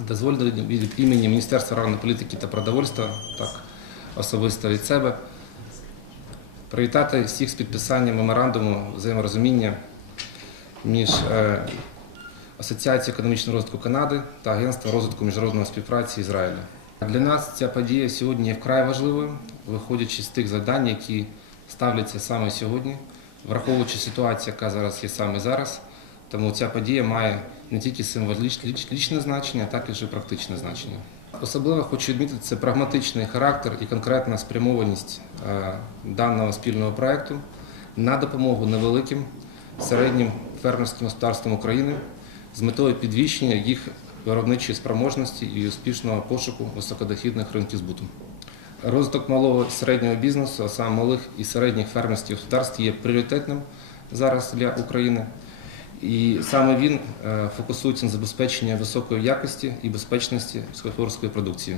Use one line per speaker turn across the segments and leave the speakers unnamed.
Дозвольте від імені Міністерства аграрної політики та продовольства, так особисто від себе, привітати всіх з підписанням меморандуму взаєморозуміння між е, Асоціацією економічного розвитку Канади та Агентством розвитку міжнародної співпраці Ізраїля. Для нас ця подія сьогодні є вкрай важливою, виходячи з тих завдань, які ставляться саме сьогодні, враховуючи ситуацію, яка зараз є саме зараз. Тому ця подія має не тільки символічне значення, а також і практичне значення. Особливо хочу відмітити це прагматичний характер і конкретна спрямованість е, даного спільного проекту на допомогу невеликим середнім фермерським господарствам України з метою підвищення їх виробничої спроможності і успішного пошуку високодохідних ринків збуту. Розвиток малого і середнього бізнесу, а саме малих і середніх фермерських господарств, є пріоритетним зараз для України. І саме він е, фокусується на забезпеченні високої якості і безпечності сільськогосподарської продукції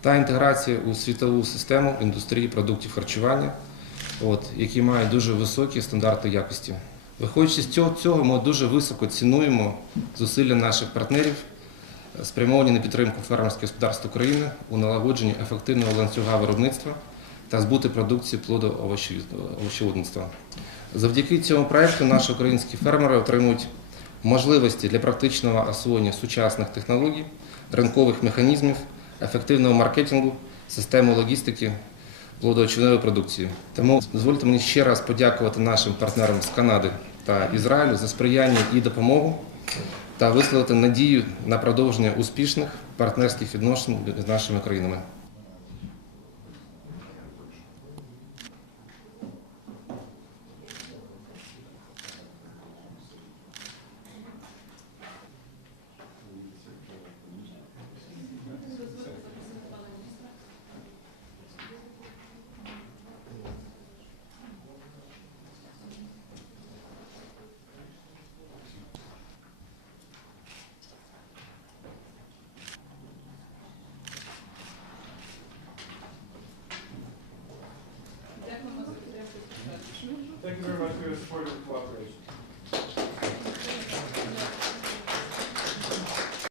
та інтеграція у світову систему індустрії продуктів харчування, от, які мають дуже високі стандарти якості. Виходячи з цього, цього, ми дуже високо цінуємо зусилля наших партнерів, е, спрямовані на підтримку фермерських господарств України у налагодженні ефективного ланцюга виробництва та збути продукції плодоовощеводництва. Завдяки цьому проекту наші українські фермери отримують можливості для практичного освоєння сучасних технологій, ринкових механізмів, ефективного маркетингу, системи логістики плодоочівної продукції. Тому дозвольте мені ще раз подякувати нашим партнерам з Канади та Ізраїлю за сприяння і допомогу та висловити надію на продовження успішних партнерських відношень з нашими країнами.
Thank you very much for your support and cooperation.